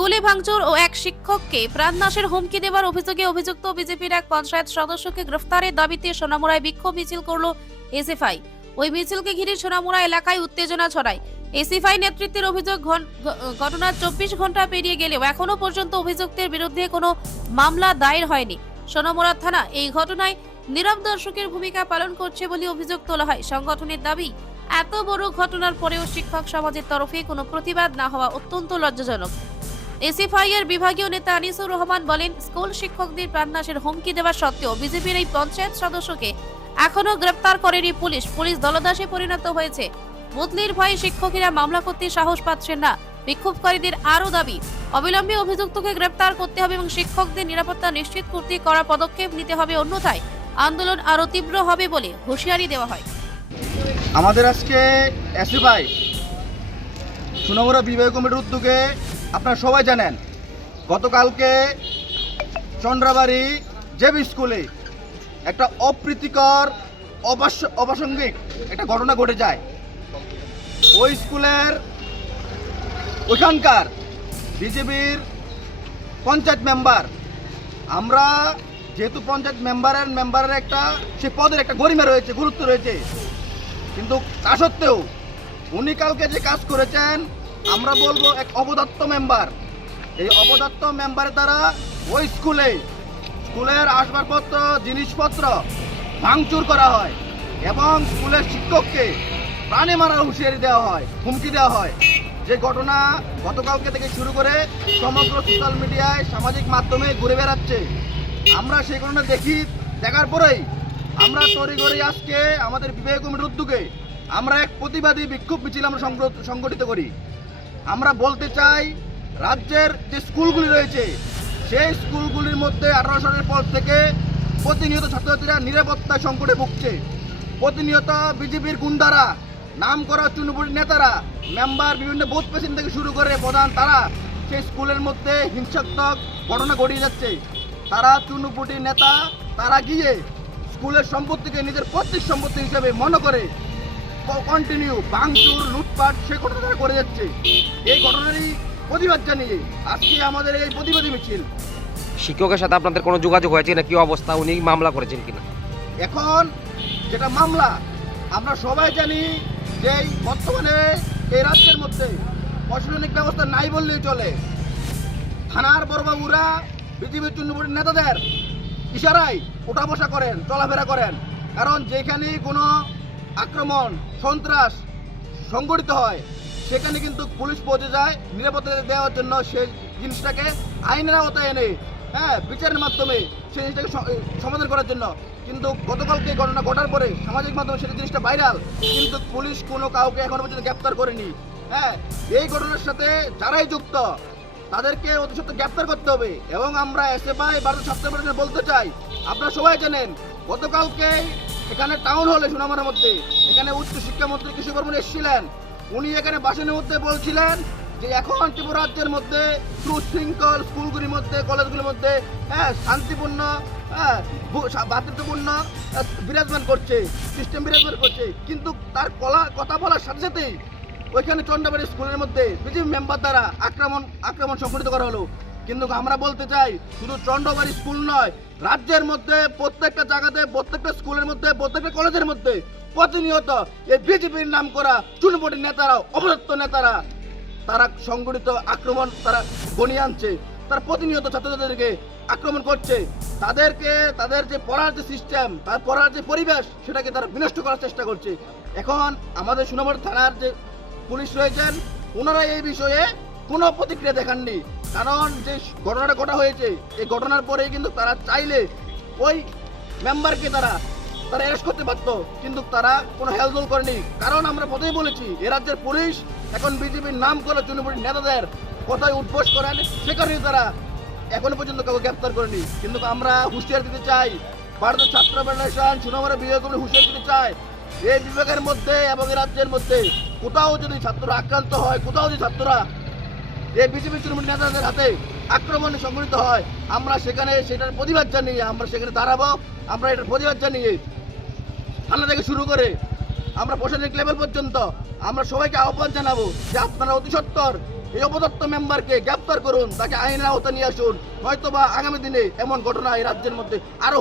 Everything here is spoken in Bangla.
স্কুলে ভাঙচুর ও এক শিক্ষককে প্রাণনাশের হুমকি দেওয়ার অভিযোগে অভিযুক্ত বিজেপির এক পঞ্চায়েত সদস্যকে গ্রেফতারের দাবিতে সোনামুড়ায় বিক্ষোভ মিছিল করল এসএফআই। ওই মিছিলকে ঘিরে সোনামুড়া এলাকায় উত্তেজনা ছড়ায়। এসএফআই নেতৃত্বের অভিযোগ, ঘটনার 24 ঘন্টা পেরিয়ে গেলেও এখনো পর্যন্ত অভিযুক্তের বিরুদ্ধে কোনো মামলা দায়ের হয়নি। সোনামুড়া থানা এই ঘটনায় নীরব দর্শকের ভূমিকা পালন করছে বলে অভিযোগ তোলা হয়। সংগঠনের দাবি, এত বড় ঘটনার পরেও শিক্ষক সমাজের তরফে কোনো প্রতিবাদ না হওয়া অত্যন্ত লজ্জাজনক। এসএফআই এর বিভাগীয় নেতা আনিসুর রহমান বলেন, স্কুল শিক্ষকদের প্রাণনাশের হুমকি দেওয়া সত্ত্বেও বিজেপির এই পঞ্চায়েত সদস্যকে এখনো গ্রেফতার করেনি পুলিশ। পুলিশ দলদাসে পরিণত হয়েছে। বদলির ভয়ে শিক্ষকেরা মামলা করতে সাহস পাচ্ছেন না। বিক্ষোভকারীদের আরও দাবি, অবিলম্বে অভিযুক্তকে গ্রেফতার করতে হবে এবং শিক্ষকদের নিরাপত্তা নিশ্চিত করতে কড়া পদক্ষেপ নিতে হবে, অন্যথায় আন্দোলন আরও তীব্র হবে বলে হুঁশিয়ারি দেওয়া হয়। আমাদের আজকে এসএফআই সোনামুড়া বিভাগীয় কমিটির উদ্যোগে আপনারা সবাই জানেন, গতকালকে চন্দ্রাবাড়ি জেবি স্কুলে একটা অপ্রীতিকর অপ্রাসঙ্গিক একটা ঘটনা ঘটে যায়। ওই স্কুলের ওইখানকার বিজেপির পঞ্চায়েত মেম্বার, আমরা যেহেতু পঞ্চায়েত মেম্বারের একটা সে পদের একটা গরিমা রয়েছে, গুরুত্ব রয়েছে, কিন্তু তা সত্ত্বেও উনি কালকে যে কাজ করেছেন আমরা বলবো এক অপদার্থ মেম্বার। এই অপদার্থ মেম্বারের দ্বারা ওই স্কুলের আসবাবপত্র জিনিসপত্র ভাঙচুর করা হয় এবং স্কুলের শিক্ষককে প্রাণে মারার হুঁশিয়ারি দেওয়া হয়, হুমকি দেওয়া হয়। যে ঘটনা গতকালকে থেকে শুরু করে সমগ্র সোশ্যাল মিডিয়ায় সামাজিক মাধ্যমে ঘুরে বেড়াচ্ছে। আমরা সেই ঘটনা দেখার পরেই আমরা তড়িঘড়ি আজকে আমাদের বিভাগীয় কমিটির উদ্যোগে আমরা এক প্রতিবাদী বিক্ষোভ মিছিল আমরা সংগঠিত করি। আমরা বলতে চাই, রাজ্যের যে স্কুলগুলি রয়েছে সেই স্কুলগুলির মধ্যে 18 সালের পর থেকে প্রতিনিয়ত ছাত্রছাত্রীরা নিরাপত্তা সংকটে ভুগছে। প্রতিনিয়ত বিজেপির গুন্ডারা, নাম করা চুনপুটি নেতারা, মেম্বার, বিভিন্ন বুথ প্রেসিডেন্ট থেকে শুরু করে প্রধান, তারা সেই স্কুলের মধ্যে হিংসাত্মক ঘটনা ঘটিয়ে যাচ্ছে। তারা চুনপুটি নেতা, তারা গিয়ে স্কুলের সম্পত্তিকে নিজের পৈতৃক সম্পত্তি হিসেবে মনে করে কন্টিনিউ ভাঙচুর, লুটপাট সে ঘটনা তারা করে যাচ্ছে। এই ঘটনারই প্রতিবাদ জানিয়ে আজকে আমাদের এই প্রতিবাদী মিছিল। শিক্ষকের সাথে আপনাদের কোনো যোগাযোগ হয়েছে না? কি অবস্থা, উনি মামলা করেছেন কিনা? এখন যেটা মামলা, আমরা সবাই জানি যে বর্তমানে এই রাজ্যের মধ্যে প্রশাসনিক ব্যবস্থা নাই বললেই চলে। থানার বড়বাবুরা বিজেপির চুন্নপুরের নেতাদের ইশারায় ওঠা বসা করেন, চলাফেরা করেন। কারণ যেখানে কোনো আক্রমণ, সন্ত্রাস সংগঠিত হয় সেখানে কিন্তু পুলিশ পৌঁছে যায় নিরাপত্তা দেওয়ার জন্য, সেই জিনিসটাকে আইনের আওতায় এনে বিচারের মাধ্যমে সেই জিনিসটাকে সমাধান করার জন্য। কিন্তু গতকালকে ঘটনা ঘটার পরে সামাজিক মাধ্যমে সেই জিনিসটা ভাইরাল, কিন্তু পুলিশ কোনো কাউকে এখনো পর্যন্ত গ্রেপ্তার করেনি। এই ঘটনার সাথে যারাই যুক্ত তাদেরকে অতি সত্ত্বর গ্রেপ্তার করতে হবে। এবং আমরা এসএফআই ভারত ছাত্র পরিষদ বলতে চাই, আপনারা সবাই জানেন গতকালকে এখানে টাউন হলে সোনামুড়ার মধ্যে এখানে উচ্চ শিক্ষামন্ত্রী কৃষি বর্মন এসেছিলেন। উনি এখানে ভাষণের মধ্যে বলছিলেন যে এখন ত্রিপুরা রাজ্যের মধ্যে সুশৃঙ্খল স্কুলগুলির মধ্যে, কলেজগুলির মধ্যে শান্তিপূর্ণ, ভ্রাতৃত্বপূর্ণ বিরাজমান করছে, সিস্টেম বিরাজমান করছে। কিন্তু তার কথা বলার সাথে সাথেই ওইখানে চন্দ্রাবাড়ি স্কুলের মধ্যে বিজেপি মেম্বার দ্বারা আক্রমণ সংঘটিত করা হলো। কিন্তু আমরা বলতে চাই, শুধু চন্দ্রবাড়ি স্কুল নয়, রাজ্যের মধ্যে প্রত্যেকটা জায়গাতে, প্রত্যেকটা স্কুলের মধ্যে, প্রত্যেকটা কলেজের মধ্যে প্রতিনিয়ত এই বিজেপির নাম করা চুনপটি নেতারা, অপদার্থ নেতারা, তারা সংগঠিত আক্রমণ তারা গণিয়ে আনছে। তারা প্রতিনিয়ত ছাত্রছাত্রীদেরকে আক্রমণ করছে, তাদের যে পড়ার যে সিস্টেম, তার পড়ার যে পরিবেশ, সেটাকে তারা বিনষ্ট করার চেষ্টা করছে। এখন আমাদের সোনামুড়া থানার যে পুলিশ রয়েছেন, ওনারা এই বিষয়ে কোনো প্রতিক্রিয়া দেখাননি। কারণ যে ঘটনাটা ঘটা হয়েছে, এই ঘটনার পরেই কিন্তু তারা চাইলে ওই মেম্বারকে তারা অ্যারেস্ট করতে পারত, কিন্তু তারা কোনো হেলদোল করেনি। কারণ আমরা প্রথমেই বলেছি, এ রাজ্যের পুলিশ এখন বিজেপির নাম করে চুনপুটি নেতাদের কথায় উদ্বোস করেন, সে কারণে তারা এখনো পর্যন্ত কাউকে গ্রেপ্তার করেনি। কিন্তু আমরা হুঁশিয়ার দিতে চাই, ভারতের ছাত্র ফেডারেশন সোনামুড়া বিভাগ হুঁশিয়ার দিতে চাই, এই বিভাগের মধ্যে এবং এই রাজ্যের মধ্যে কোথাও যদি ছাত্ররা আক্রান্ত হয়, কোথাও যদি ছাত্ররা এই বিজেপি তৃণমূল নেতাদের হাতে আক্রমণে সংঘটিত হয়, আমরা সেটার প্রতিবাদ জানিয়ে আমরা সেখানে দাঁড়াবো। আমরা এটার প্রতিবাদ জানিয়ে থানা থেকে শুরু করে আমরা প্রশাসনিক লেভেল পর্যন্ত আমরা সবাইকে আহ্বান জানাবো যে আপনারা অতি সত্বর এই অপদস্থ মেম্বারকে গ্রেপ্তার করুন, তাকে আইনের আওতায় নিয়ে আসুন, নয়তোবা আগামী দিনে এমন ঘটনা এই রাজ্যের মধ্যে আরো